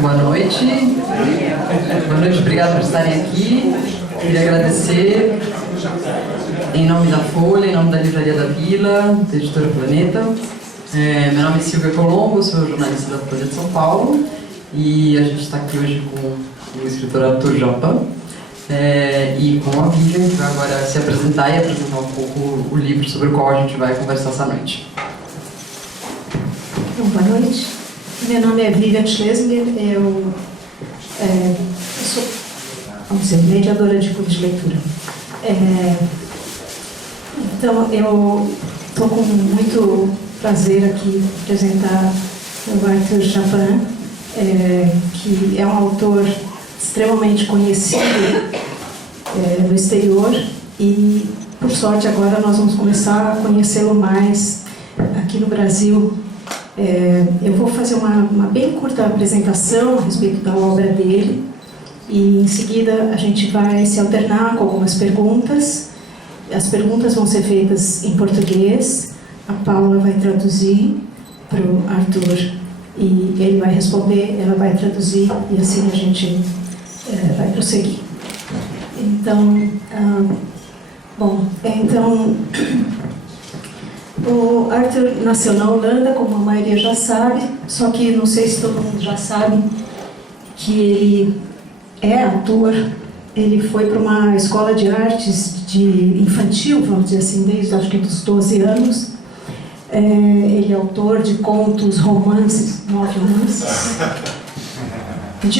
Boa noite. Boa noite, obrigado por estarem aqui. Queria agradecer em nome da Folha, em nome da Livraria da Vila, da Editora Planeta. Meu nome é Silvia Colombo, sou jornalista da Folha de São Paulo e a gente está aqui hoje com o escritor Arthur Japan e com a Vivian, que vai agora se apresentar e apresentar um pouco o livro sobre o qual a gente vai conversar essa noite. Boa noite. Meu nome é Vivian Schlesinger, eu sou, vamos dizer, mediadora de clube de leitura. Então, eu estou com muito prazer aqui apresentar o Arthur Japan, que é um autor extremamente conhecido no exterior e, por sorte, agora nós vamos começar a conhecê-lo mais aqui no Brasil. Eu vou fazer uma bem curta apresentação a respeito da obra dele e, em seguida, a gente vai se alternar com algumas perguntas. As perguntas vão ser feitas em português, a Paula vai traduzir para o Arthur e ele vai responder, ela vai traduzir e assim a gente vai prosseguir. Então, o Arthur nasceu na Holanda, como a maioria já sabe, só que não sei se todo mundo já sabe que ele é ator. Ele foi para uma escola de artes de infantil, vamos dizer assim, desde acho que dos 12 anos. Ele é autor de contos, romances, 9 romances. I'm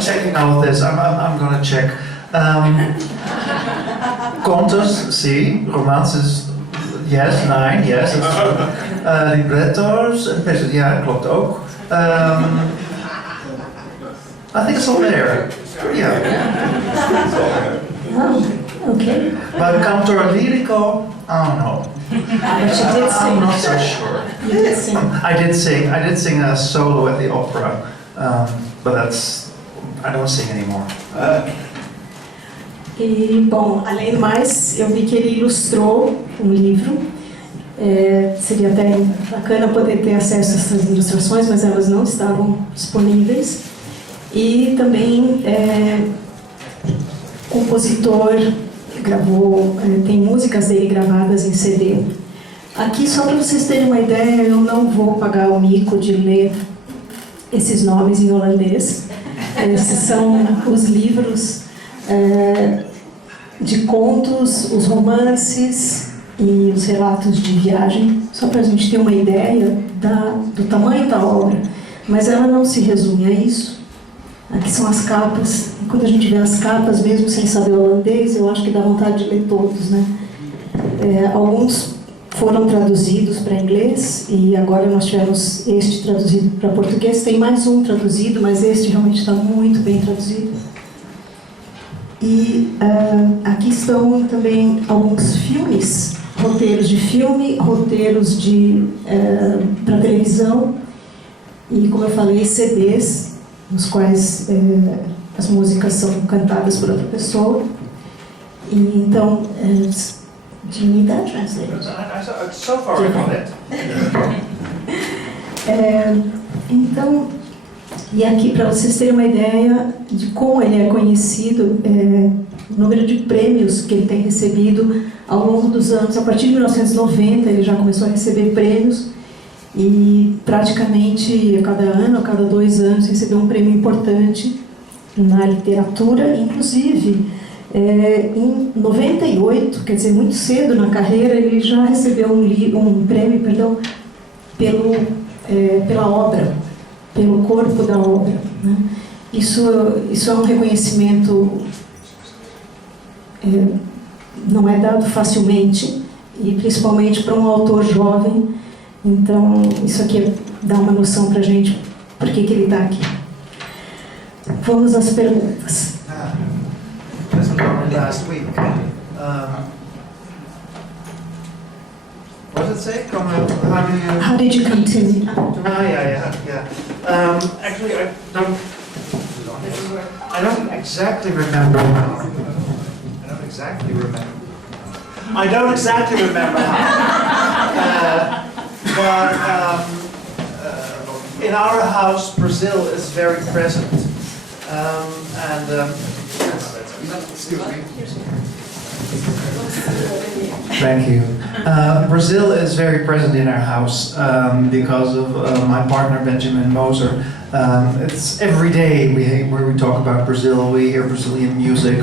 checking all of this. I'm going to check. Contos, sim. Romances, yes. 9, yes. Librettos en peces, ja, klopt ook. I think it's all there. Yeah. Oh, okay. But cantor lírico, I don't know. But you did sing. I'm not so sure. You did sing. I did sing a solo at the opera, but I don't sing anymore. E, bom, além do mais, eu vi que ele ilustrou um livro. Seria até bacana poder ter acesso a essas ilustrações, mas elas não estavam disponíveis. E também compositor, gravou, tem músicas dele gravadas em CD. Aqui, só para vocês terem uma ideia, eu não vou pagar o mico de ler esses nomes em holandês. Esses são os livros de contos, os romances e os relatos de viagem, só para a gente ter uma ideia do tamanho da obra. Mas ela não se resume a isso. Aqui são as capas. E quando a gente vê as capas, mesmo sem saber holandês, eu acho que dá vontade de ler todos, né? Alguns foram traduzidos para inglês e agora nós tivemos este traduzido para português. Tem mais um traduzido, mas este realmente está muito bem traduzido. E aqui estão também alguns filmes, roteiros de filme, roteiros para televisão e, como eu falei, CDs, nos quais as músicas são cantadas por outra pessoa. E então, do you need that translated? So far I got it. Então, e aqui para vocês terem uma ideia de como ele é conhecido, o número de prêmios que ele tem recebido ao longo dos anos. A partir de 1990 ele já começou a receber prêmios e praticamente a cada ano, a cada 2 anos, recebeu um prêmio importante na literatura. Inclusive, em 98, quer dizer, muito cedo na carreira, ele já recebeu um prêmio, pela obra, pelo corpo da obra, né? Isso é um reconhecimento, não é dado facilmente, e principalmente para um autor jovem. Então, isso aqui dá uma noção para a gente por que ele está aqui. Vamos às perguntas. As we covered last week. What does it say? How did you continue? Yeah. Actually, I don't exactly remember how. I don't exactly remember how. But in our house, Brazil is very present. Excuse me. Thank you. Brazil is very present in our house because of my partner Benjamin Moser. It's every day where we talk about Brazil. We hear Brazilian music.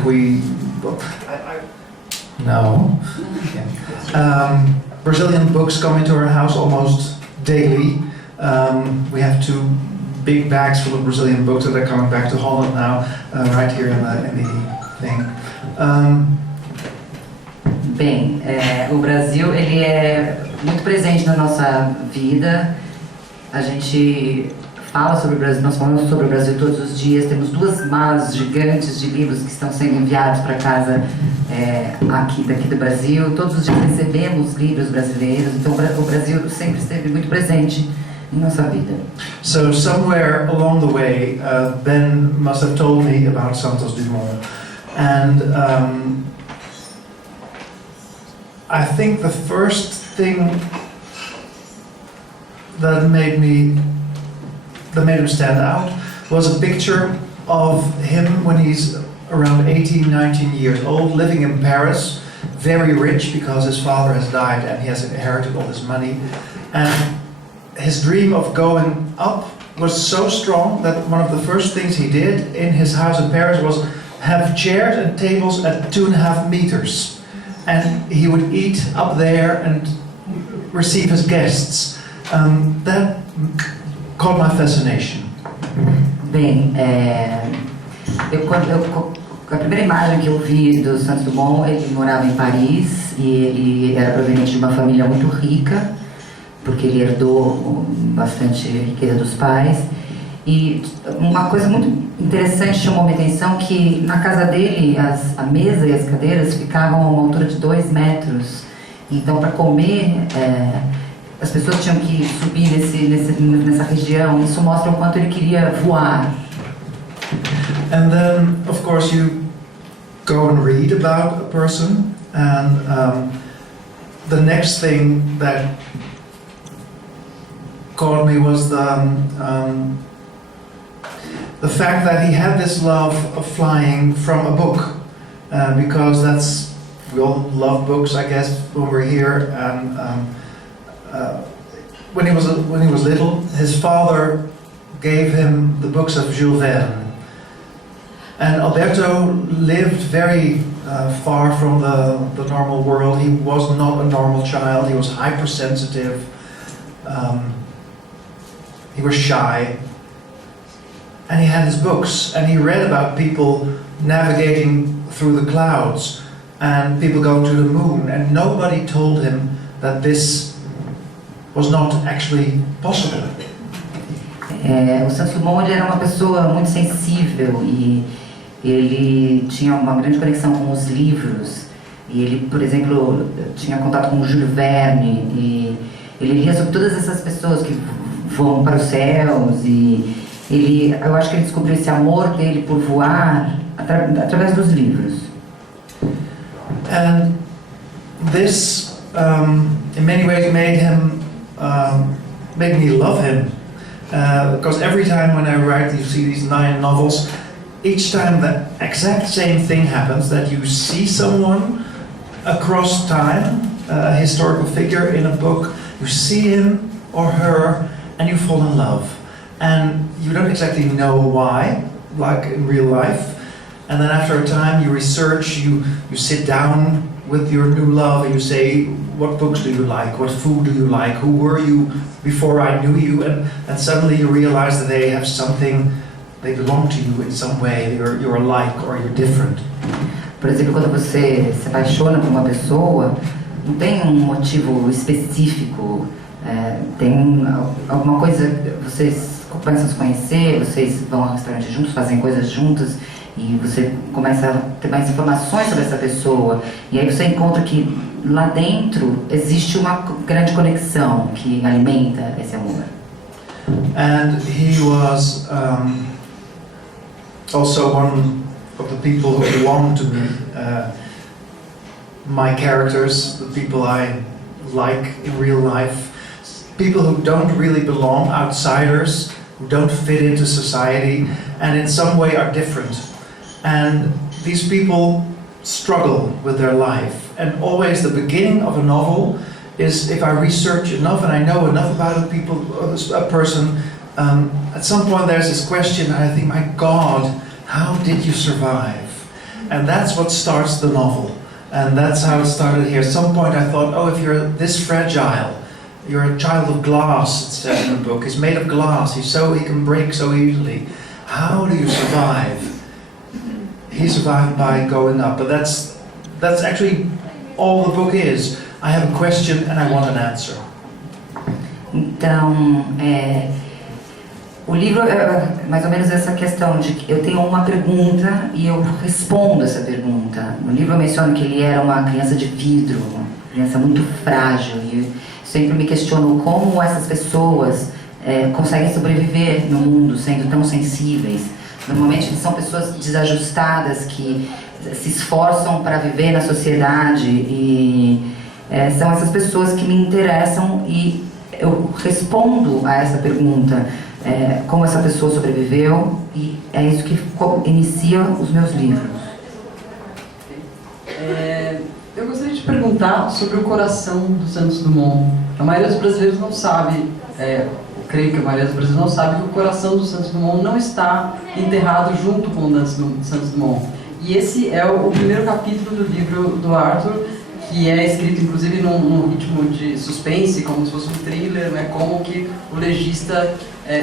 Brazilian books come into our house almost daily. We have 2 big bags full of Brazilian books that are coming back to Holland now, right here in the thing. Bem, o Brasil ele é muito presente na nossa vida. A gente fala sobre o Brasil, nós falamos sobre o Brasil todos os dias. Temos 2 malas gigantes de livros que estão sendo enviados para casa daqui do Brasil. Todos os dias recebemos livros brasileiros. Então o Brasil sempre esteve muito presente em nossa vida. So somewhere along the way, Ben must have told me about Santos Dumont, and I think the first thing that made him stand out was a picture of him when he's around 18, 19 years old, living in Paris, very rich because his father has died and he has inherited all this money. And his dream of going up was so strong that one of the first things he did in his house in Paris was have chairs and tables at 2.5 meters. And he would eat up there and receive his guests. That caught my fascination. Bem, a primeira imagem que eu vi do Santos Dumont, ele morava em Paris e ele era proveniente de uma família muito rica, porque ele herdou bastante riqueza dos pais. E uma coisa muito interessante chamou minha atenção, que na casa dele a mesa e as cadeiras ficavam a uma altura de 2 metros. Então, para comer, as pessoas tinham que subir nessa região. Isso mostra o quanto ele queria voar. And then, of course, you go and read about a person, and the next thing that caught me was the fact that he had this love of flying from a book, because we all love books, I guess, when we're here. And when he was little, his father gave him the books of Jules Verne. And Alberto lived very far from the normal world. He was not a normal child. He was hypersensitive. He was shy. And he had his books, and he read about people navigating through the clouds and people going to the moon, and nobody told him that this was not actually possible. O Santos Dumont ele era uma pessoa muito sensível e ele tinha uma grande conexão com os livros. E ele, por exemplo, tinha contato com Jules Verne e ele lia sobre todas essas pessoas que voam para os céus e eu acho que ele descobriu esse amor dele por voar através dos livros. And this, in many ways, made me love him. Because every time when I write, you see these 9 novels, each time the exact same thing happens, that you see someone across time, a historical figure in a book, you see him or her, and you fall in love. And you don't exactly know why, like in real life. And then after a time you research, you sit down with your new love and you say, what books do you like? What food do you like? Who were you before I knew you? And suddenly you realize that they have something, they belong to you in some way, you're alike or you're different. Por exemplo, quando você se apaixona por uma pessoa, não tem um motivo específico, tem alguma coisa, vocês começam a se conhecer, vocês vão ao restaurante juntos, fazem coisas juntas e você começa a ter mais informações sobre essa pessoa e aí você encontra que lá dentro existe uma grande conexão que alimenta esse amor. And he was also one of the people who belong to me, my characters, the people I like in real life. people who don't really belong, outsiders, who don't fit into society, and in some way are different. And these people struggle with their life. And always the beginning of a novel is, if I research enough and I know enough about a person, at some point there's this question, and I think, my God, how did you survive? And that's what starts the novel. And that's how it started here. At some point I thought, oh, if you're this fragile, you're a child of glass, it says in the book. He's made of glass, he can break so easily. How do you survive? He survived by going up. But that's actually all the book is. I have a question and I want an answer. Então, o livro é mais ou menos essa questão de que eu tenho uma pergunta e eu respondo essa pergunta. No livro eu menciono que ele era uma criança de vidro, uma criança muito frágil, e sempre me questiono como essas pessoas conseguem sobreviver no mundo sendo tão sensíveis. Normalmente são pessoas desajustadas que se esforçam para viver na sociedade, e são essas pessoas que me interessam, e eu respondo a essa pergunta, como essa pessoa sobreviveu, e é isso que inicia os meus livros. Eu gostaria de perguntar sobre o coração do Santos Dumont. A maioria dos brasileiros não sabe, eu creio que a maioria dos brasileiros não sabe que o coração do Santos Dumont não está enterrado junto com o Santos Dumont. E esse é o primeiro capítulo do livro do Arthur, que é escrito inclusive num ritmo de suspense, como se fosse um thriller, né? Como que o legista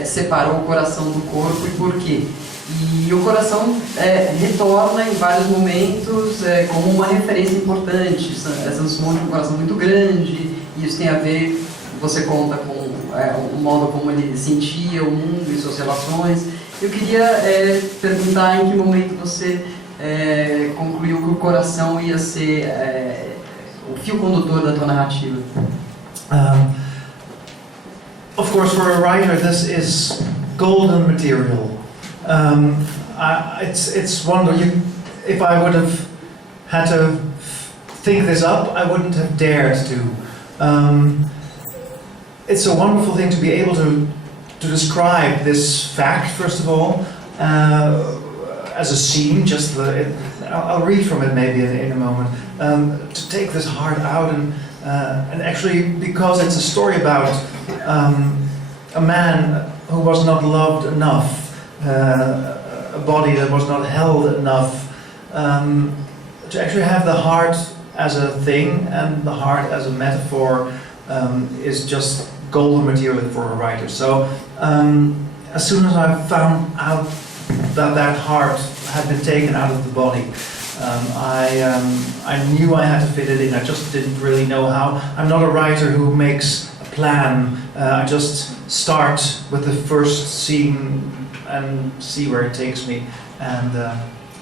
separou o coração do corpo e por quê. E o coração retorna em vários momentos como uma referência importante. Santos Dumont tem um coração muito grande, e isso tem a ver, você conta com o modo como ele sentia o mundo e suas relações. Eu queria perguntar em que momento você concluiu que o coração ia ser o fio condutor da tua narrativa. Of course, for a writer, this is golden material. It's wonderful. If I would have had to think this up, I wouldn't have dared to. It's a wonderful thing to be able to describe this fact, first of all, as a scene. I'll read from it maybe in a moment. To take this heart out and actually, because it's a story about a man who was not loved enough, a body that was not held enough, to actually have the heart as a thing and the heart as a metaphor is just golden material for a writer. So as soon as I found out that heart had been taken out of the body, I knew I had to fit it in. I just didn't really know how. I'm not a writer who makes a plan. I just start with the first scene and see where it takes me. And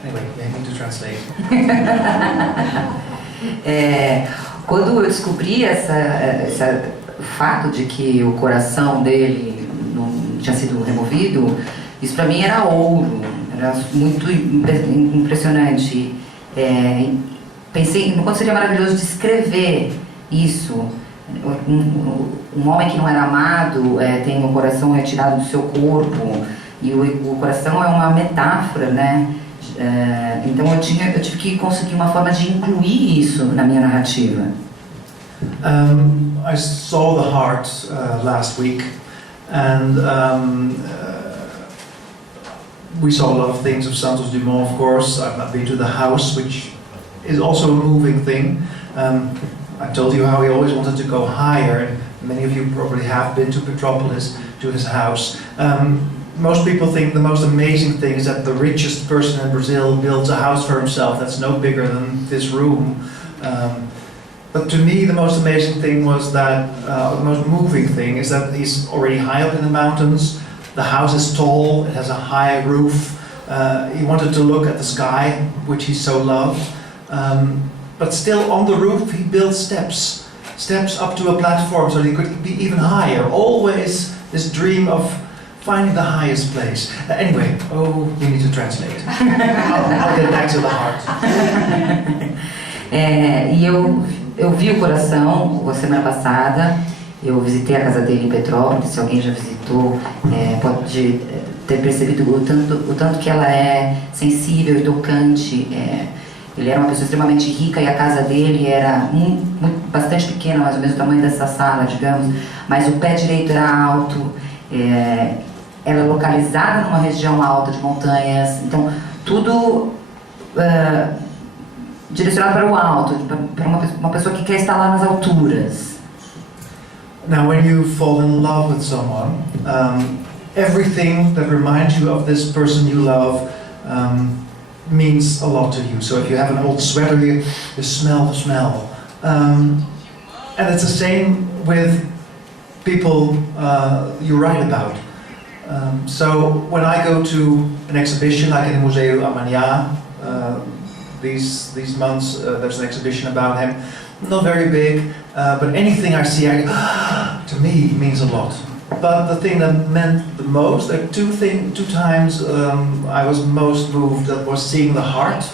anyway, I need to translate. Quando eu descobri o fato de que o coração dele não tinha sido removido, isso para mim era ouro, era muito impressionante. Pensei no quanto seria maravilhoso descrever isso. Um homem que não era amado tem o coração retirado do seu corpo, e o coração é uma metáfora, né? Então eu tive que conseguir uma forma de incluir isso na minha narrativa. I saw the heart last week, and we saw a lot of things of Santos Dumont, of course. I've been to the house, which is also a moving thing. I told you how he always wanted to go higher, and many of you probably have been to Petropolis, to his house. Most people think the most amazing thing is that the richest person in Brazil builds a house for himself that's no bigger than this room. But to me, the most amazing thing was that, the most moving thing is that he's already high up in the mountains. The house is tall, it has a high roof. He wanted to look at the sky, which he so loved. But still on the roof he built steps up to a platform so he could be even higher. Always this dream of finding the highest place. Anyway, we need to translate. I'll get back to the heart. E eu vi o coração a semana passada. Eu visitei a casa dele em Petrópolis, se alguém já visitou, pode ter percebido o tanto que ela é sensível e tocante. Ele era uma pessoa extremamente rica e a casa dele era bastante pequena, mais ou menos o tamanho dessa sala, digamos, mas o pé direito era alto, ela é localizada numa região alta de montanhas, então tudo direcionado para o alto, para uma pessoa que quer estar lá nas alturas. Now, when you fall in love with someone, everything that reminds you of this person you love means a lot to you. So if you have an old sweater, you smell the smell. And it's the same with people you write about. So when I go to an exhibition, like in the Museu Amanhã, these months, there's an exhibition about him. Not very big, but anything I see, I go, to me, it means a lot. But the thing that meant the most, there are two times I was most moved. That was seeing the heart,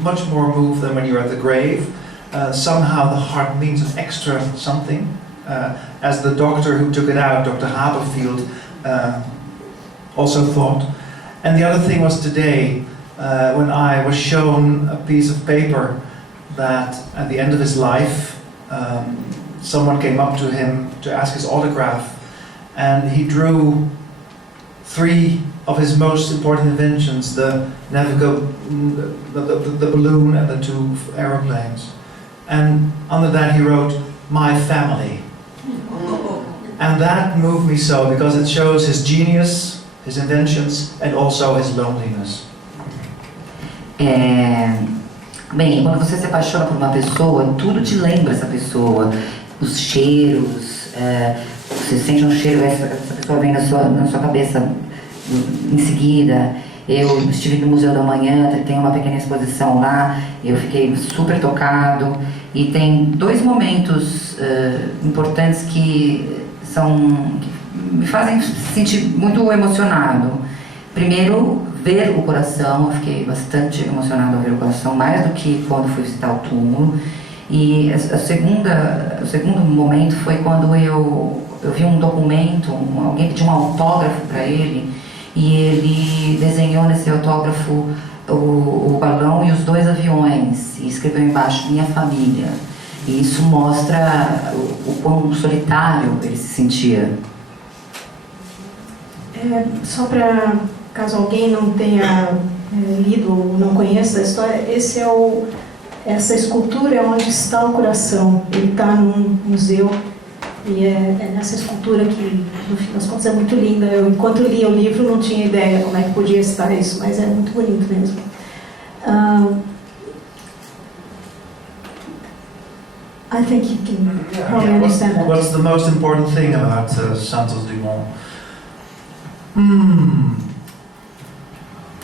much more moved than when you're at the grave. Somehow the heart means an extra something. As the doctor who took it out, Dr. Haberfield, also thought. And the other thing was today, when I was shown a piece of paper that at the end of his life, someone came up to him to ask his autograph, and he drew 3 of his most important inventions: the balloon and the 2 aeroplanes. And under that he wrote, "My family." And that moved me so, because it shows his genius, his inventions, and also his loneliness. Bem, quando você se apaixona por uma pessoa, tudo te lembra essa pessoa. Os cheiros, você sente um cheiro, essa pessoa vem na sua cabeça em seguida. Eu estive no Museu da Manhã, tem uma pequena exposição lá, eu fiquei super tocado. E tem 2 momentos importantes que me fazem se sentir muito emocionado. Primeiro, ver o coração. Eu fiquei bastante emocionada ao ver o coração, mais do que quando fui visitar o túmulo. E o segundo momento foi quando eu vi um documento, alguém pediu um autógrafo para ele, e ele desenhou nesse autógrafo o balão e os 2 aviões, e escreveu embaixo: "Minha família". E isso mostra o quão solitário ele se sentia. Só para caso alguém não tenha lido ou não conheça a história, essa escultura é onde está o coração. Ele está num museu e é nessa escultura que, no fim das contas, é muito linda. Eu, enquanto lia o livro, não tinha ideia como é que podia estar isso, mas é muito bonito mesmo. I think you can probably understand that. What's the most important thing about Santos Dumont?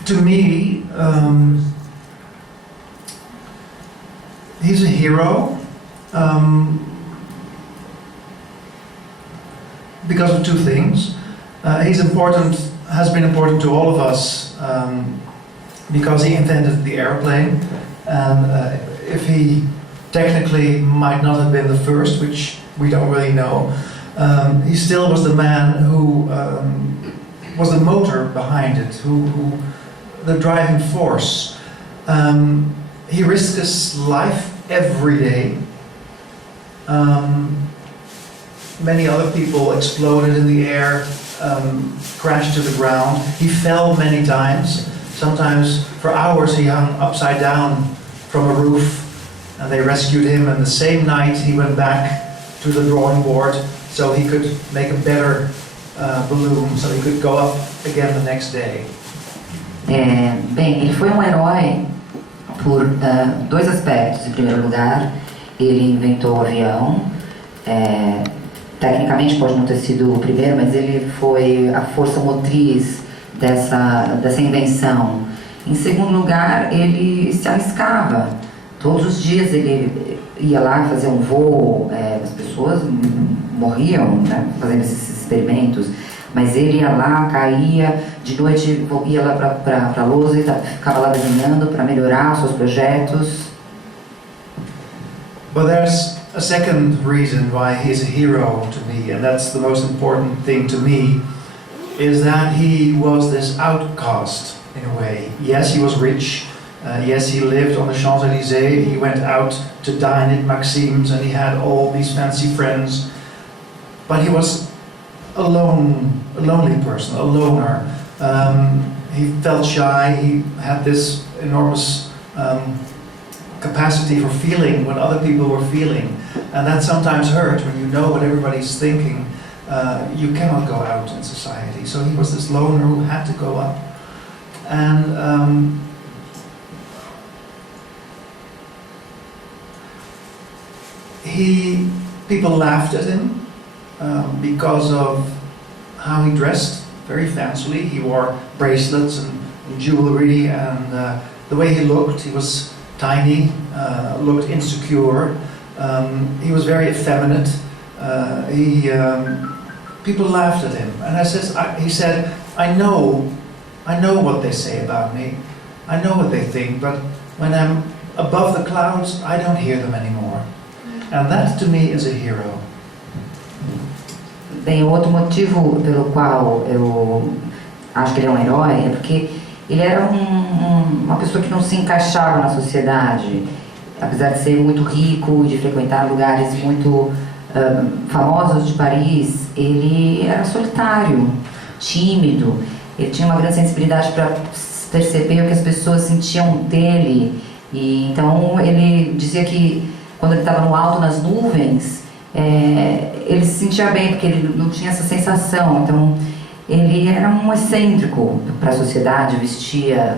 To me, he's a hero because of 2 things. Has been important to all of us because he invented the airplane, and if he technically might not have been the first, which we don't really know, he still was the man who was the motor behind it, the driving force. He risked his life every day. Many other people exploded in the air, crashed to the ground. He fell many times. Sometimes for hours he hung upside down from a roof, and they rescued him, and the same night he went back to the drawing board so he could make a better balloon, so he could go up again the next day. Bem, ele foi um herói por 2 aspectos. Em primeiro lugar, ele inventou o avião. Tecnicamente pode não ter sido o primeiro, mas ele foi a força motriz dessa invenção. Em segundo lugar, ele se arriscava. Todos os dias ele ia lá fazer um voo, as pessoas morriam, né, fazendo esses experimentos, mas ele ia lá, caía, de noite ia lá para a lousa e ficava lá desenhando para melhorar os seus projetos. But there's a second reason why he's a hero to me, and that's the most important thing to me, is that he was this outcast in a way. Yes, he was rich. Yes, he lived on the Champs-Élysées. He went out to dine at Maxim's and he had all these fancy friends. But he was a lonely person, a loner. He felt shy. He had this enormous capacity for feeling what other people were feeling. And that sometimes hurt when you know what everybody's thinking. You cannot go out in society. So he was this loner who had to go up. And people laughed at him because of how he dressed, very fancily. He wore bracelets and jewelry, and the way he looked, he was tiny, looked insecure. He was very effeminate. People laughed at him, and he said, I know what they say about me. I know what they think, but when I'm above the clouds, I don't hear them anymore. And that to me is a hero. Bem, outro motivo pelo qual eu acho que ele é um herói é porque ele era uma pessoa que não se encaixava na sociedade. Apesar de ser muito rico, de frequentar lugares muito famosos de Paris, ele era solitário, tímido. Ele tinha uma grande sensibilidade para perceber o que as pessoas sentiam dele. E então ele dizia que quando ele estava no alto, nas nuvens, ele se sentia bem, porque ele não tinha essa sensação. Então, ele era um excêntrico para a sociedade, vestia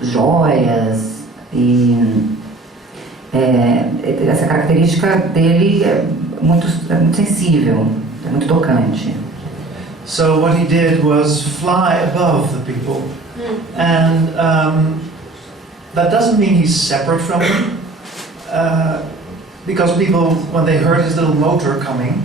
joias, e essa característica dele é muito sensível, é muito tocante. So what he did was fly above the people. And that doesn't mean he's separate from them. Because people, when they heard his little motor coming,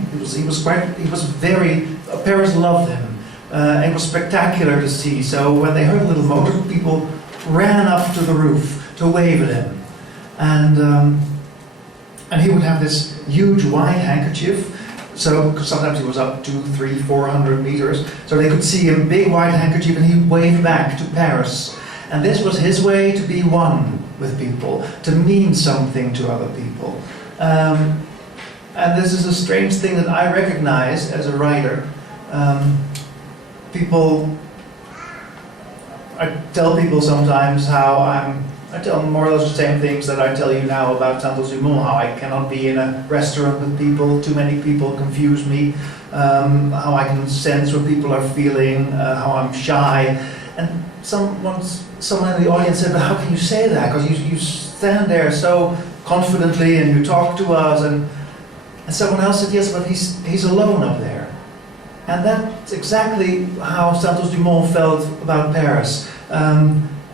Paris loved him. It was spectacular to see. So when they heard the little motor, people ran up to the roof to wave at him. And he would have this huge white handkerchief. So, because sometimes he was up 200, 300, 400 meters. So they could see him, big white handkerchief, and he'd wave back to Paris. And this was his way to be one with people, to mean something to other people. And this is a strange thing that I recognize as a writer. I tell people sometimes how I tell them more or less the same things that I tell you now about Santos Dumont, how I cannot be in a restaurant with people, too many people confuse me, how I can sense what people are feeling, how I'm shy. And someone in the audience said, but how can you say that? Because you stand there so confidently and you talk to us. And someone else said, yes, but he's alone up there. And that's exactly how Santos Dumont felt about Paris.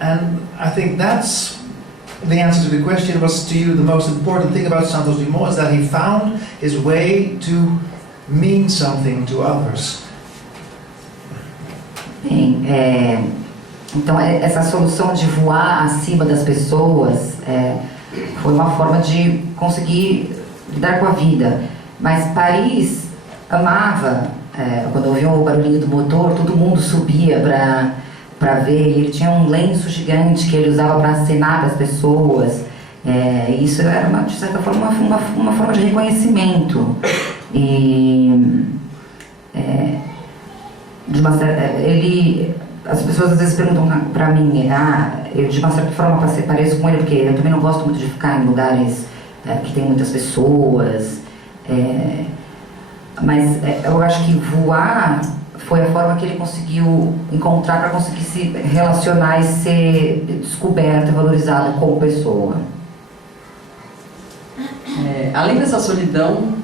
And I think that's the answer to the question. Was to you the most important thing about Santos Dumont is that he found his way to mean something to others. Bem, então essa solução de voar acima das pessoas foi uma forma de conseguir lidar com a vida. Mas Paris amava, quando ouvia o barulhinho do motor, todo mundo subia para ver. E ele tinha um lenço gigante que ele usava para acenar para as pessoas. E isso era, de certa forma, uma forma de reconhecimento. E as pessoas às vezes perguntam para mim, eu de uma certa forma pareço com ele, porque eu também não gosto muito de ficar em lugares que tem muitas pessoas, mas eu acho que voar foi a forma que ele conseguiu encontrar para conseguir se relacionar e ser descoberto e valorizado como pessoa. Além dessa solidão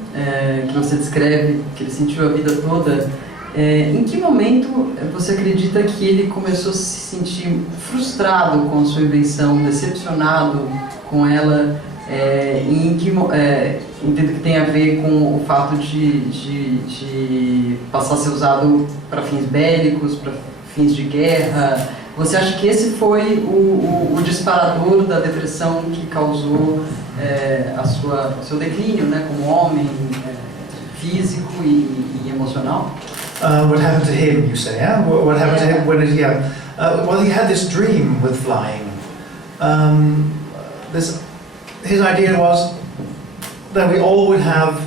que você descreve, que ele sentiu a vida toda, em que momento você acredita que ele começou a se sentir frustrado com a sua invenção, decepcionado com ela, e em que entendo que tem a ver com o fato de passar a ser usado para fins bélicos, para fins de guerra? Você acha que esse foi o disparador da depressão que causou o seu declínio, né, como homem, físico e emocional? What happened to him, you say? Yeah? What happened to him when well, he had this dream with flying. His idea was that we all would have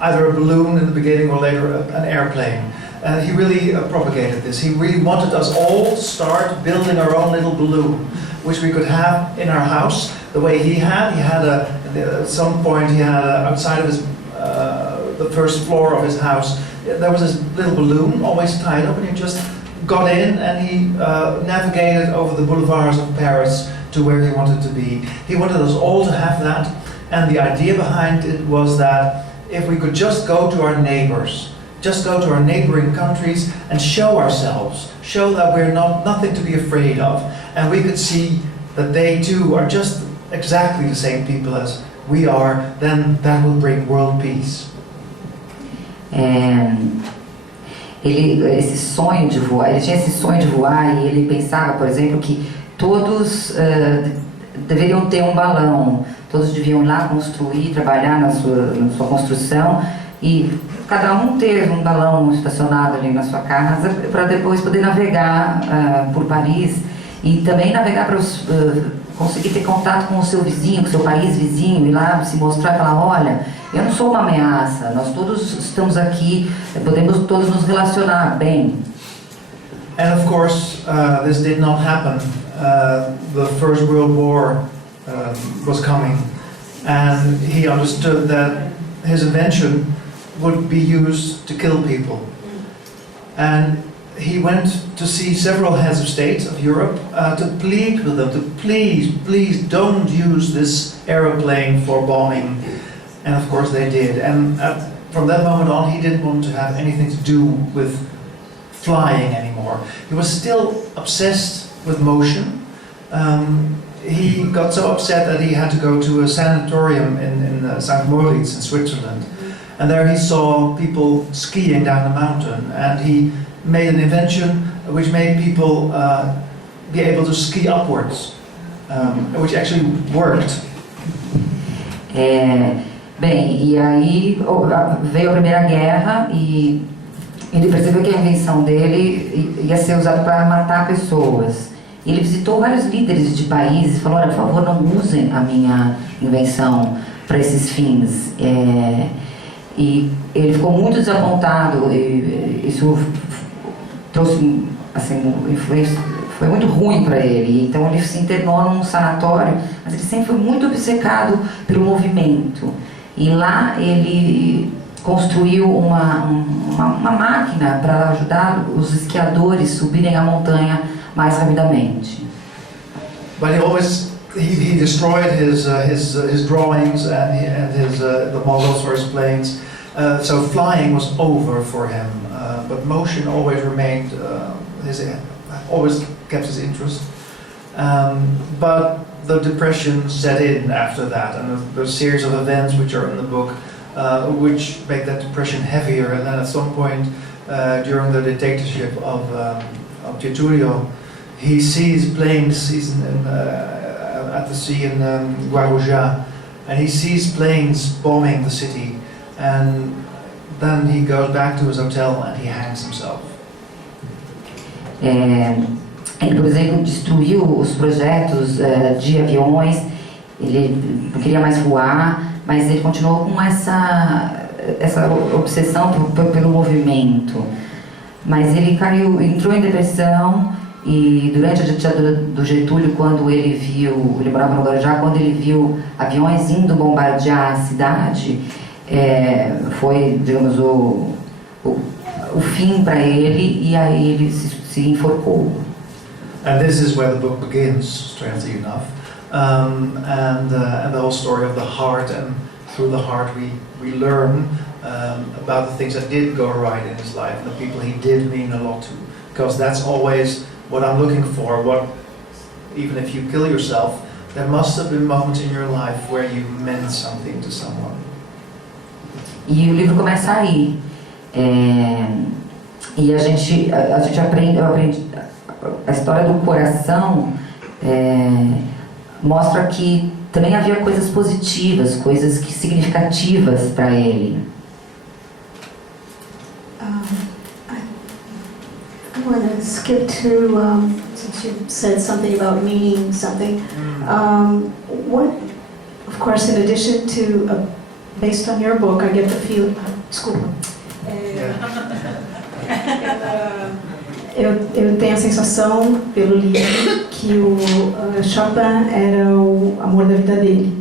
either a balloon in the beginning or later an airplane. And he really propagated this. He really wanted us all to start building our own little balloon, which we could have in our house the way he had. At some point he had outside of his the first floor of his house, there was this little balloon always tied up, and he just got in and he navigated over the boulevards of Paris to where he wanted to be. He wanted us all to have that, and the idea behind it was that if we could just go to our neighbors, just go to our neighboring countries and show ourselves, show that we're nothing to be afraid of, and we could see that they too are just exactly the same people as we are, then that will bring world peace. Ele tinha esse sonho de voar e ele pensava, por exemplo, que todos deveriam ter um balão, todos deviam ir lá construir, trabalhar na sua construção e cada um ter um balão estacionado ali na sua casa para depois poder navegar por Paris e também navegar para conseguir ter contato com o seu vizinho, com o seu país vizinho, ir lá se mostrar, falar, olha, eu não sou uma ameaça, nós todos estamos aqui, podemos todos nos relacionar bem. And of course, this did not happen. The First World War was coming, and he understood that his invention would be used to kill people. And he went to see several heads of state of Europe to plead with them to please don't use this aeroplane for bombing. And of course they did. And from that moment on, he didn't want to have anything to do with flying anymore. He was still obsessed with motion. He got so upset that he had to go to a sanatorium in St. Moritz in Switzerland. And there he saw people skiing down the mountain, and he made an invention which made people be able to ski upwards, which actually worked. Bem, e aí veio a Primeira Guerra e ele percebeu que a invenção dele ia ser usada para matar pessoas. Ele visitou vários líderes de países e falou, olha, por favor, não usem a minha invenção para esses fins. E ele ficou muito desapontado, e isso trouxe, assim, foi muito ruim para ele. Então ele se internou num sanatório, mas ele sempre foi muito obcecado pelo movimento. E lá ele construiu uma máquina para ajudar os esquiadores a subirem a montanha mais rapidamente. But he destroyed his drawings and the models for his planes. So flying was over for him, but motion always remained. Always kept his interest. But the depression set in after that, and the series of events which are in the book, which make that depression heavier. And then at some point during the dictatorship of Getúlio, he sees planes. He's at the sea in Guarujá, and he sees planes bombing the city, and then he goes back to his hotel and he hangs himself. Ele, por exemplo, destruiu os projetos de aviões, ele não queria mais voar, mas ele continuou com essa obsessão pelo movimento. Mas ele entrou em depressão, e durante a ditadura do Getúlio, quando ele morava no Guarujá, quando ele viu aviões indo bombardear a cidade, foi, digamos, o fim para ele, e aí ele se enforcou. And this is where the book begins, strangely enough, and the whole story of the heart, and through the heart we learn about the things that did go right in his life, and the people he did mean a lot to, because that's always what I'm looking for. Even if you kill yourself, there must have been moments in your life where you meant something to someone. E o livro começa aí, e a gente aprende a história do coração. mostra que também havia coisas positivas, coisas significativas para ele. I want to skip to, since you said something about meaning something. What, of course, in addition to, based on your book, I get the feel. Desculpa. Eu tenho a sensação, pelo livro, que o Chopin era o amor da vida dele.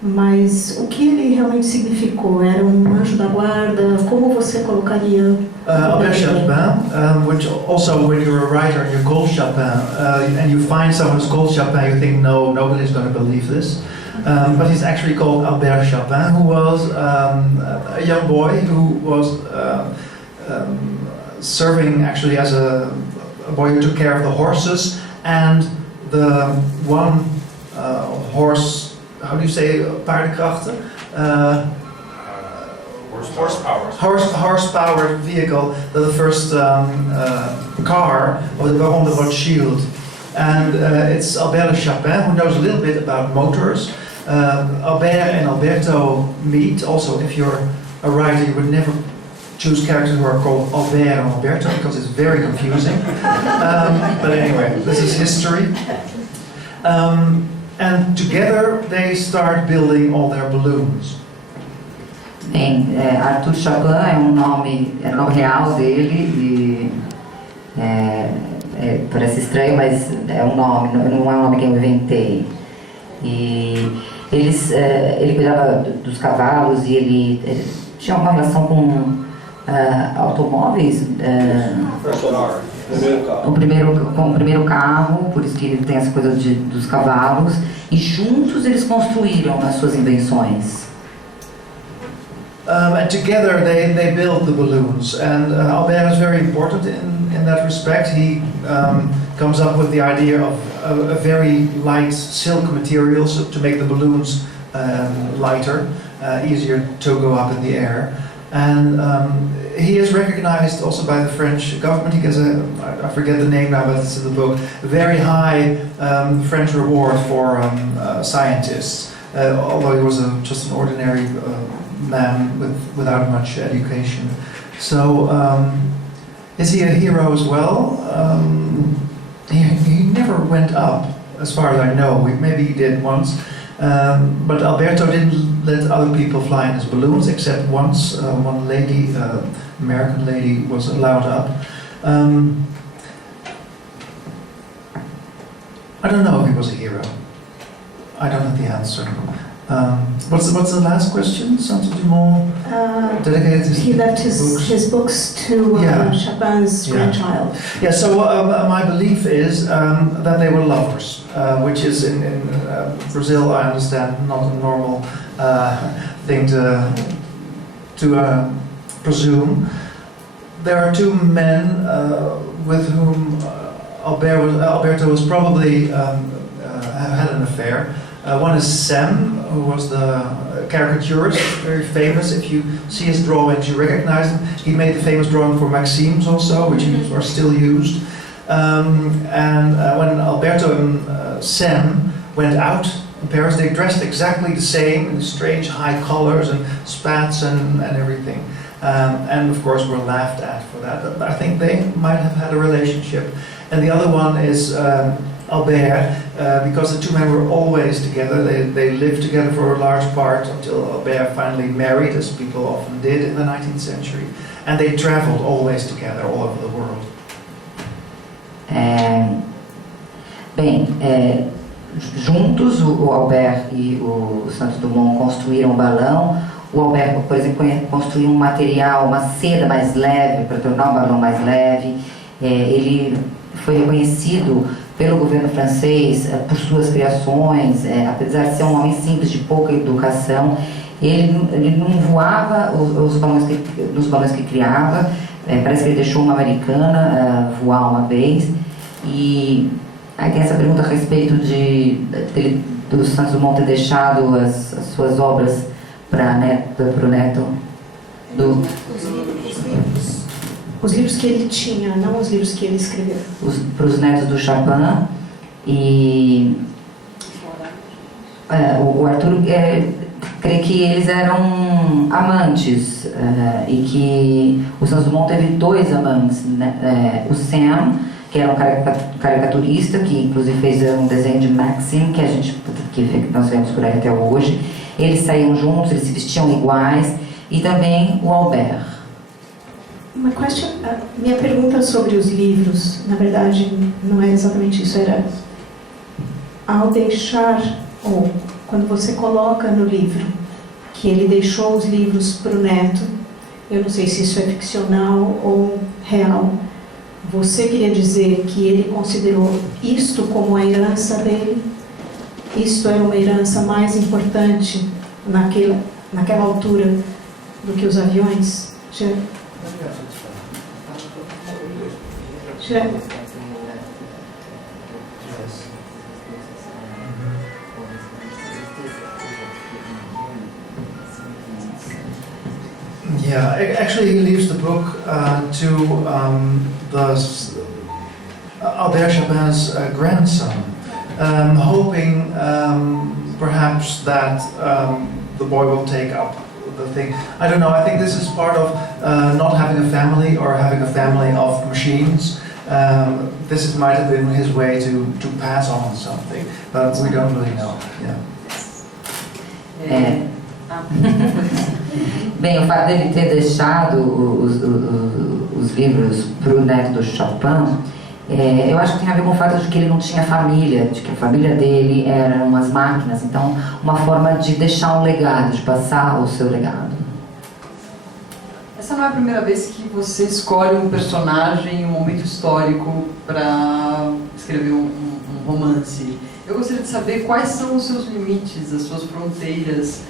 Mas o que ele realmente significou? Era anjo da guarda? Como você colocaria? Albert Chopin, which also when you're a writer and you call Chopin, and you find someone who's called Chopin, you think, no, nobody's going to believe this. But he's actually called Albert Chopin, who was a young boy who was serving actually as a boy who took care of the horses, and the one horse, how do you say, paardenkrachten? Horse-powered vehicle, the first car of the Baron de Rothschild. And it's Albert Chopin, who knows a little bit about motors. Albert and Alberto meet. Also, if you're a writer, you would never choose characters who are called Albert and Alberto because it's very confusing. But anyway, this is history. And together they start building all their balloons. Bem, Arthur Chopin é o nome real dele, parece estranho, mas é um nome, não é um nome que eu inventei. E ele cuidava dos cavalos e ele tinha uma relação com automóveis. Com o primeiro carro, por isso que ele tem essa coisa dos cavalos, e juntos eles construíram as suas invenções. And together they build the balloons, and Albert is very important in that respect. He comes up with the idea of a very light silk material to make the balloons lighter, easier to go up in the air. And he is recognized also by the French government. He gets I forget the name now, but it's in the book, a very high French reward for scientists, although he was just an ordinary man without much education. So is he a hero as well? He never went up, as far as I know. Maybe he did once. But Alberto didn't let other people fly in his balloons, except once one lady, American lady, was allowed up. I don't know if he was a hero. I don't know the answer. What's the last question? Santos Dumont dedicated He left his books to Chopin's grandchild. Yeah, so my belief is that they were lovers, which is in Brazil, I understand, not a normal thing to presume. There are two men with whom Alberto was probably had an affair. One is Sam, who was the caricaturist, very famous. If you see his drawings, you recognize him. He made the famous drawing for Maxime's also, which are still used. And when Alberto and Sam went out in Paris, they dressed exactly the same, in strange high collars and spats and everything. And of course were laughed at for that. But I think they might have had a relationship. And the other one is Albert, because the two men were always together. They lived together for a large part until Albert finally married, as people often did in the 19th century. And they traveled always together all over the world. Juntos o Albert e o Santos Dumont construíram um balão. O Albert, por exemplo, construiu um material, uma seda mais leve, para tornar o balão mais leve. Ele foi reconhecido pelo governo francês por suas criações, apesar de ser um homem simples, de pouca educação. Ele não voava nos balões que criava. Parece que ele deixou uma americana voar uma vez. E aí tem essa pergunta a respeito do Santos Dumont ter deixado as suas obras para o neto do... Os livros que ele tinha, não os livros que ele escreveu. Para os netos do Chopin. E o Arthur crê que eles eram amantes e que o Santos Dumont teve 2 amantes, né? O Sam, que era um caricaturista, que inclusive fez um desenho de Maxim, que nós vemos por aí até hoje. Eles saíam juntos, eles se vestiam iguais, e também o Albert. Minha pergunta sobre os livros, na verdade, não é exatamente isso, era ao deixar, ou quando você coloca no livro que ele deixou os livros para o neto, eu não sei se isso é ficcional ou real, você queria dizer que ele considerou isto como a herança dele? Isto era uma herança mais importante naquela altura do que os aviões? Yeah, actually he leaves the book to Albert Chapin's grandson, hoping perhaps that the boy will take up the thing. I don't know, I think this is part of not having a family or having a family of machines. Might have been his way to pass on something, but we don't really know. Yeah. Bem, o fato dele ter deixado os livros para o neto do Chopin, eu acho que tem a ver com o fato de que ele não tinha família, de que a família dele eram umas máquinas, então uma forma de deixar um legado, de passar o seu legado. Essa não é a primeira vez que você escolhe um personagem, um momento histórico para escrever um romance. Eu gostaria de saber quais são os seus limites, as suas fronteiras.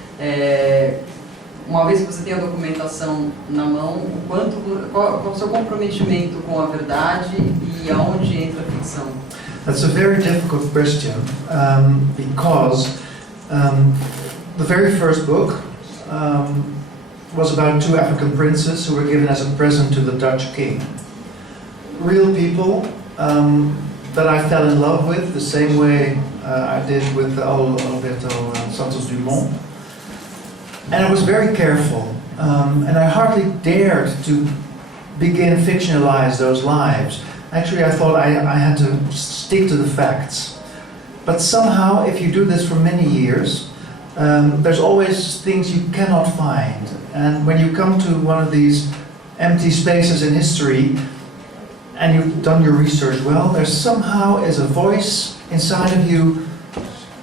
Uma vez que você tem a documentação na mão, qual é o seu comprometimento com a verdade e aonde entra a ficção? That's a very difficult question because the very first book was about 2 African princes who were given as a present to the Dutch king. Real people that I fell in love with the same way I did with Alberto Santos Dumont. And I was very careful, and I hardly dared to begin fictionalize those lives. Actually, I thought I had to stick to the facts. But somehow, if you do this for many years, there's always things you cannot find. And when you come to one of these empty spaces in history, and you've done your research well, there somehow is a voice inside of you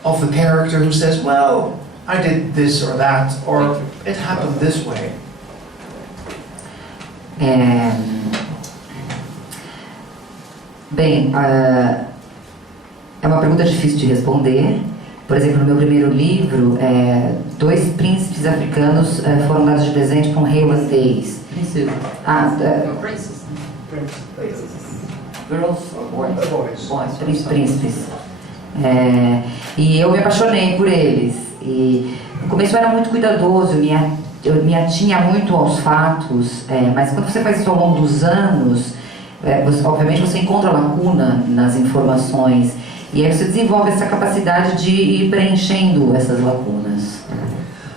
of the character who says, well, I did this or that, or it happened this way. Bem, é uma pergunta difícil de responder. Por exemplo, no meu primeiro livro, 2 príncipes africanos foram dados de presente para um rei holandês. Princesa. Princess. Girls or boys? Boys, príncipes. E eu me apaixonei por eles. E no começo eu era muito cuidadoso, eu me atinha muito aos fatos, mas quando você faz isso ao longo dos anos, obviamente você encontra lacuna nas informações, e aí você desenvolve essa capacidade de ir preenchendo essas lacunas.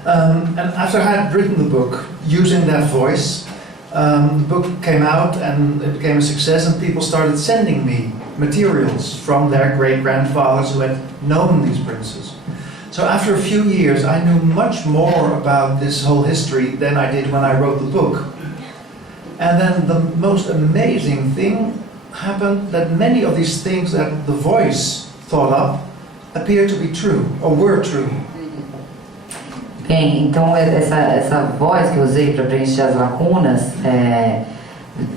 And after I had written the book, using that voice, the book came out and it became a success, and people started sending me materials from their great-grandfathers who had known these princes. So after a few years, I knew much more about this whole history than I did when I wrote the book. And then the most amazing thing happened, that many of these things that the voice thought up appeared to be true, or were true. Bem, então essa voz que eu usei para preencher as lacunas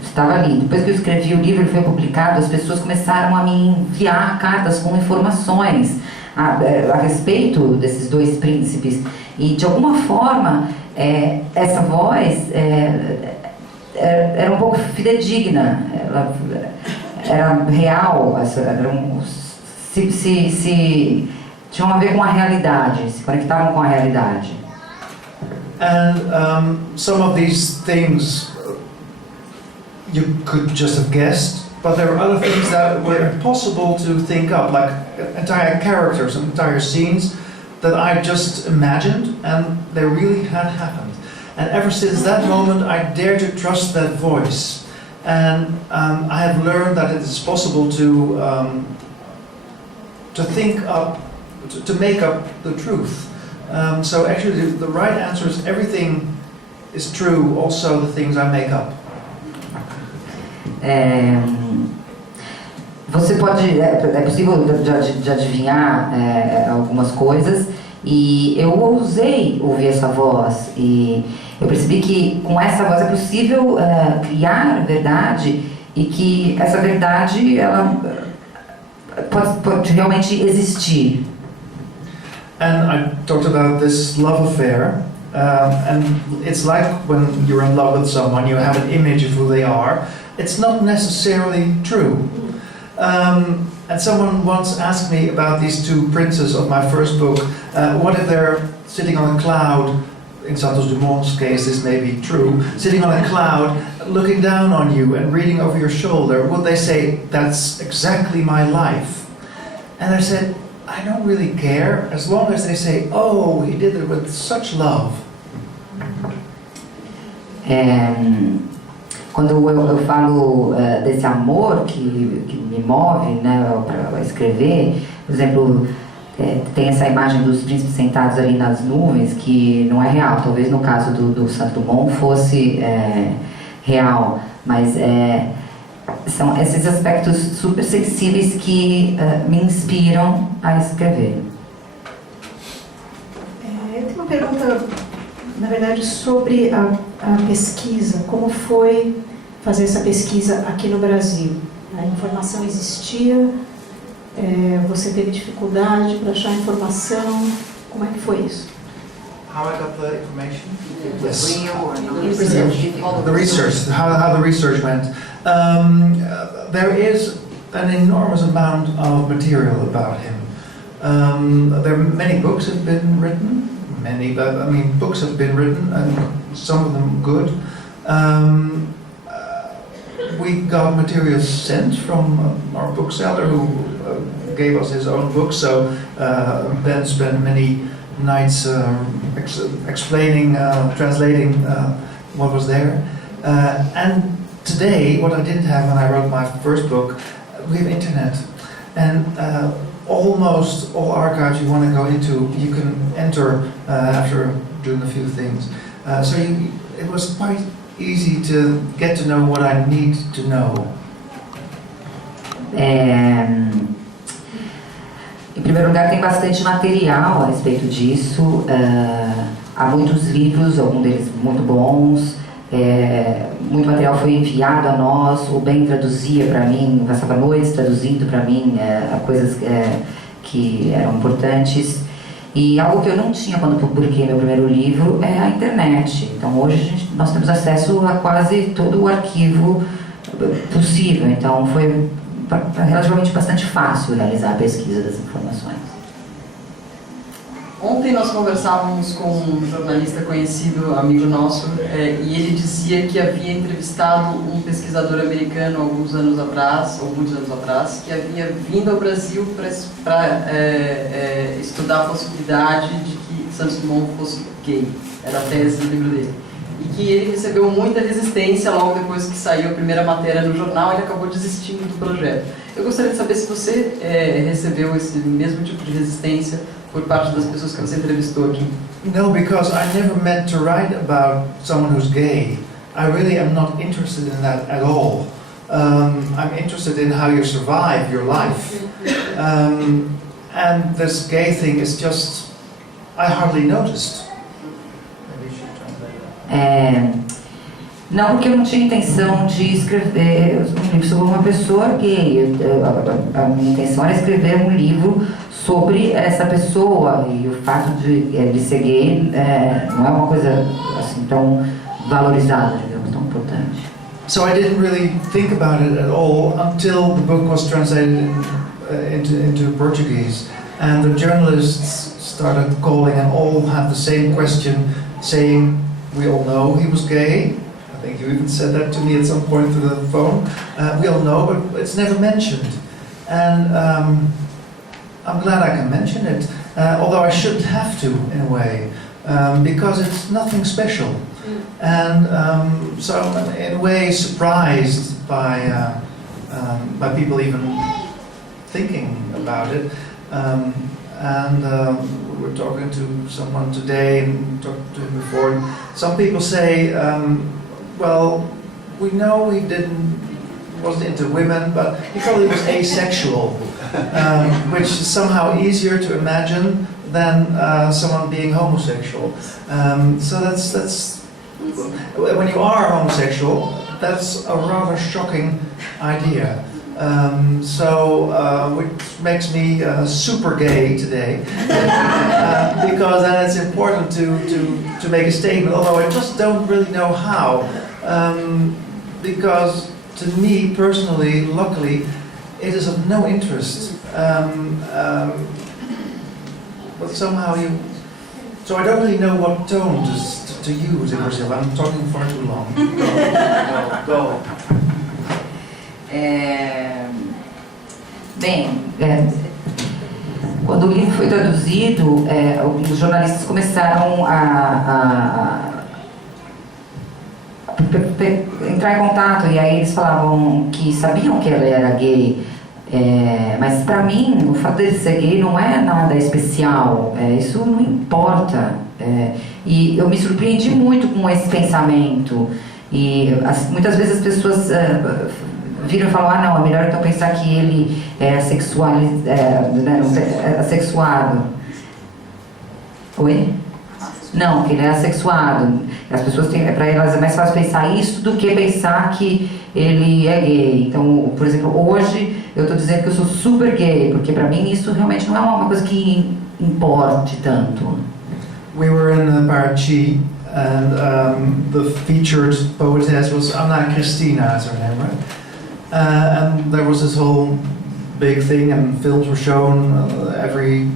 estava ali. Depois que eu escrevi o livro, ele foi publicado, as pessoas começaram a me enviar cartas com informações a respeito desses 2 príncipes, e de alguma forma essa voz era um pouco fidedigna, ela era real, tinham a ver com a realidade, se conectavam com a realidade. And some of these things you could just have guessed, but there were other things that were impossible to think up, like entire characters and entire scenes that I just imagined, and they really had happened. And ever since that moment, I dare to trust that voice. And I have learned that it is possible to think up, to make up the truth. So actually, the right answer is everything is true, also the things I make up. Você pode, é possível de adivinhar algumas coisas, e eu ousei ouvir essa voz, e eu percebi que com essa voz é possível criar verdade, e que essa verdade ela pode realmente existir. And I talked about this love affair, and it's like when you're in love with someone, you have an image of who they are. It's not necessarily true. And someone once asked me about these two princes of my first book. What if they're sitting on a cloud? In Santos Dumont's case, this may be true. Sitting on a cloud, looking down on you and reading over your shoulder. Would they say, "That's exactly my life"? And I said, I don't really care, as long as they say, "Oh, he did it with such love." Quando eu falo desse amor que me move, né, para escrever, por exemplo, tem essa imagem dos príncipes sentados ali nas nuvens, que não é real. Talvez no caso do Santos Dumont fosse real, mas são esses aspectos super sensíveis que me inspiram a escrever. Eu tenho uma pergunta, na verdade, sobre a pesquisa. Como foi fazer essa pesquisa aqui no Brasil? A informação existia? Você teve dificuldade para achar informação? Como é que foi isso? How I got the information? Yes. In Brazil. The research, how the research went. There is an enormous amount of material about him. There are many books have been written, books have been written, and some of them good. We got materials sent from our bookseller who gave us his own book, so Ben spent many nights explaining, translating what was there. And today, what I didn't have when I wrote my first book, we have internet. And almost all archives you want to go into, you can enter after doing a few things. So it was quite easy to get to know what I need to know. Em primeiro lugar, tem bastante material a respeito disso. Há muitos livros, alguns deles muito bons. Muito material foi enviado a nós. O Ben traduzia para mim, passava noites traduzindo para mim coisas que eram importantes. E algo que eu não tinha quando publiquei meu primeiro livro é a internet. Então hoje nós temos acesso a quase todo o arquivo possível. Então foi relativamente bastante fácil realizar a pesquisa das informações. Ontem nós conversávamos com um jornalista conhecido, amigo nosso, e ele dizia que havia entrevistado um pesquisador americano alguns anos atrás, ou muitos anos atrás, que havia vindo ao Brasil para estudar a possibilidade de que Santos Dumont fosse gay. Era a tese do livro dele. E que ele recebeu muita resistência logo depois que saiu a primeira matéria no jornal, ele acabou desistindo do projeto. Eu gostaria de saber se você recebeu esse mesmo tipo de resistência por parte das pessoas que você entrevistou aqui. No, because I never meant to write about someone who's gay. I really am not interested in that at all. I'm interested in how you survive your life. And this gay thing is just, I hardly noticed. Maybe you should translate that. Não, porque eu não tinha intenção de escrever um livro sobre uma pessoa gay. A minha intenção era escrever um livro sobre essa pessoa, e o fato de ser gay não é uma coisa assim tão valorizada, digamos, tão importante. So I didn't really think about it at all until the book was translated into Portuguese, and the journalists started calling and all had the same question, saying, "We all know he was gay." I think you even said that to me at some point through the phone. We all know, but it's never mentioned. And I'm glad I can mention it. although I shouldn't have to in a way, because it's nothing special. And so I'm in a way surprised by people even thinking about it. We were talking to someone today and talked to him before. Some people say, well, we know he wasn't into women, but he probably was asexual, which is somehow easier to imagine than someone being homosexual. So that's when you are homosexual, that's a rather shocking idea. Which makes me super gay today, because then it's important to make a statement, although I just don't really know how, because to me personally, luckily, it is of no interest, but somehow so I don't really know what tone to use in Brazil. I'm talking far too long. Go. Quando o livro foi traduzido, os jornalistas começaram a entrar em contato, e aí eles falavam que sabiam que ela era gay, mas para mim o fato de ser gay não é nada especial, isso não importa, e eu me surpreendi muito com esse pensamento, e muitas vezes as pessoas viram e falam, não, é melhor então pensar que ele é assexuado. Oi? Não, que ele é assexuado. As pessoas para elas é mais fácil pensar isso do que pensar que ele é gay. Então, por exemplo, hoje eu estou dizendo que eu sou super gay, porque para mim isso realmente não é uma coisa que importe tanto. We were in Paraty, and the featured poetess was Ana Cristina, is her name, right? And there was this whole big thing, and films were shown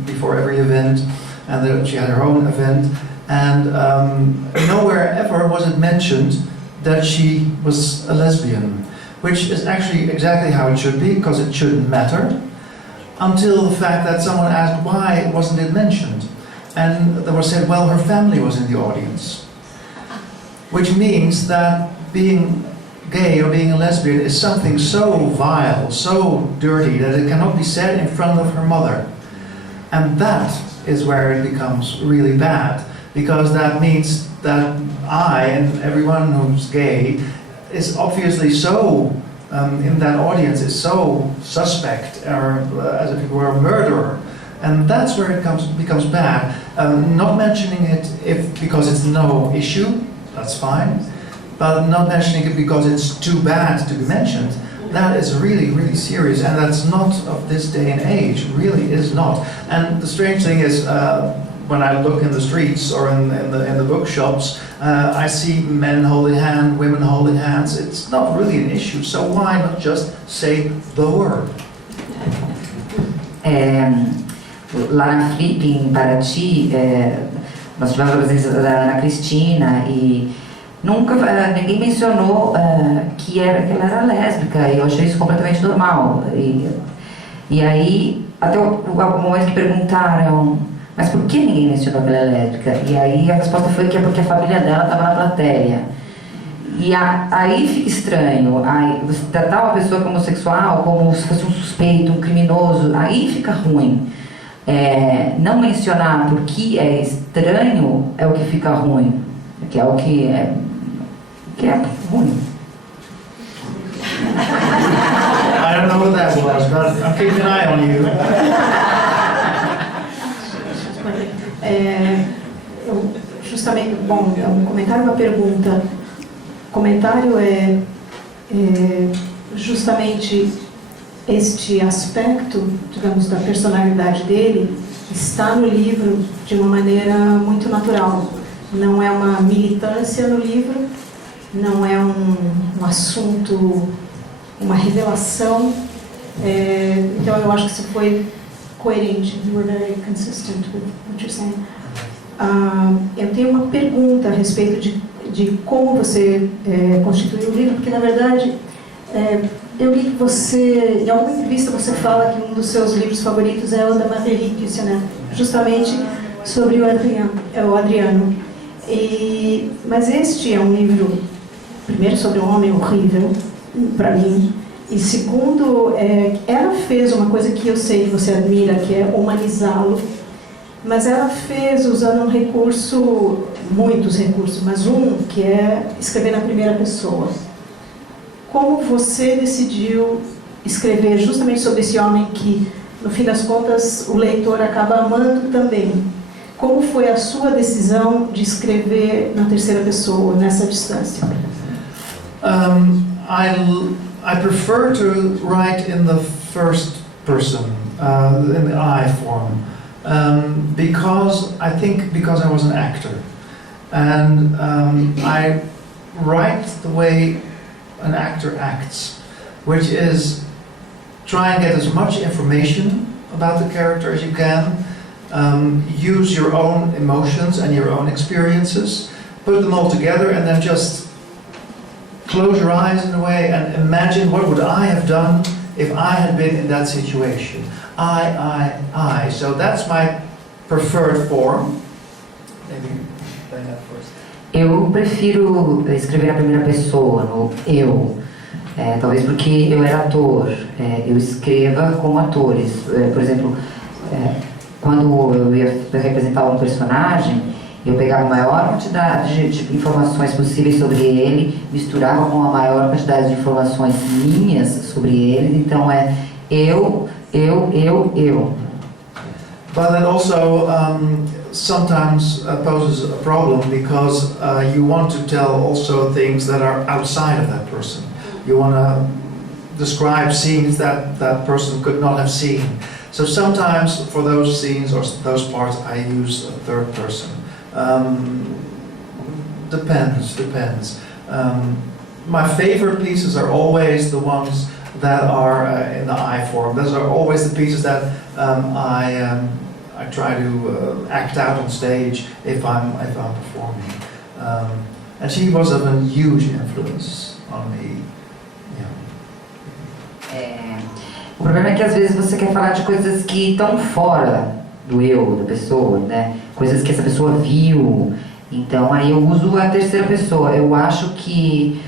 before every event, and she had her own event, and nowhere ever was it mentioned that she was a lesbian, which is actually exactly how it should be, because it shouldn't matter, until the fact that someone asked why wasn't it mentioned, and they were said, well, her family was in the audience, which means that being gay or being a lesbian is something so vile, so dirty, that it cannot be said in front of her mother. And that is where it becomes really bad, because that means that I and everyone who's gay is obviously so, in that audience, is so suspect, or as if it were a murderer. And that's where it becomes bad. Not mentioning it because it's no issue, that's fine. But not mentioning it because it's too bad to be mentioned, that is really, really serious, and that's not of this day and age, really is not. And the strange thing is, when I look in the streets or in the bookshops, I see men holding hands, women holding hands. It's not really an issue, so why not just say the word? Lá na Flip, em Paraty, nós tivemos a presença da Ana Cristina e nunca ninguém mencionou que ela era lésbica, e eu achei isso completamente normal. E aí, até o momento que perguntaram, mas por que ninguém mencionou que ela é lésbica? E aí a resposta foi que é porque a família dela estava na plateia. E aí fica estranho, aí você tratar uma pessoa como homossexual como se fosse um suspeito, um criminoso, aí fica ruim. Não mencionar porque é estranho é o que fica ruim, que é o que é ruim. I don't know what that was, but I'm keeping an eye on you. Justamente, bom, um comentário, uma pergunta. O comentário é justamente este aspecto, digamos, da personalidade dele está no livro de uma maneira muito natural. Não é uma militância no livro, não é um assunto, uma revelação. Então eu acho que isso foi coerente. You were very consistent with what you're saying. Eu tenho uma pergunta a respeito de como você constituiu o livro, porque na verdade Eu li que você, em alguma entrevista você fala que um dos seus livros favoritos é o da Marguerite Yourcenar, justamente sobre o Adriano. Mas este é um livro, primeiro, sobre um homem horrível, para mim, e segundo, ela fez uma coisa que eu sei que você admira, que é humanizá-lo, mas ela fez usando um recurso, muitos recursos, mas um que é escrever na primeira pessoa. Como você decidiu escrever justamente sobre esse homem que, no fim das contas, o leitor acaba amando também? Como foi a sua decisão de escrever na terceira pessoa, nessa distância? I prefer to write in the first person, in the I form, because I was an actor, and I write the way an actor acts, which is try and get as much information about the character as you can. Use your own emotions and your own experiences, put them all together, and then just close your eyes in a way and imagine what would I have done if I had been in that situation. I. So that's my preferred form. Maybe play that first. Eu prefiro escrever na primeira pessoa, no eu. Talvez porque eu era ator. Eu escreva como atores. Por exemplo, quando eu ia representar um personagem, eu pegava a maior quantidade de informações possíveis sobre ele, misturava com a maior quantidade de informações minhas sobre ele, então eu. But that also sometimes poses a problem because you want to tell also things that are outside of that person. You want to describe scenes that that person could not have seen. So sometimes for those scenes or those parts I use a third person. Depends. My favorite pieces are always the ones that are in the I form. Those are always the pieces that I try to act out on stage if I'm performing. And she was of a huge influence on me. O problema é que às vezes você quer falar de coisas que estão fora do eu, da pessoa, né? Coisas que essa pessoa viu. Então aí eu uso a terceira pessoa. Eu acho que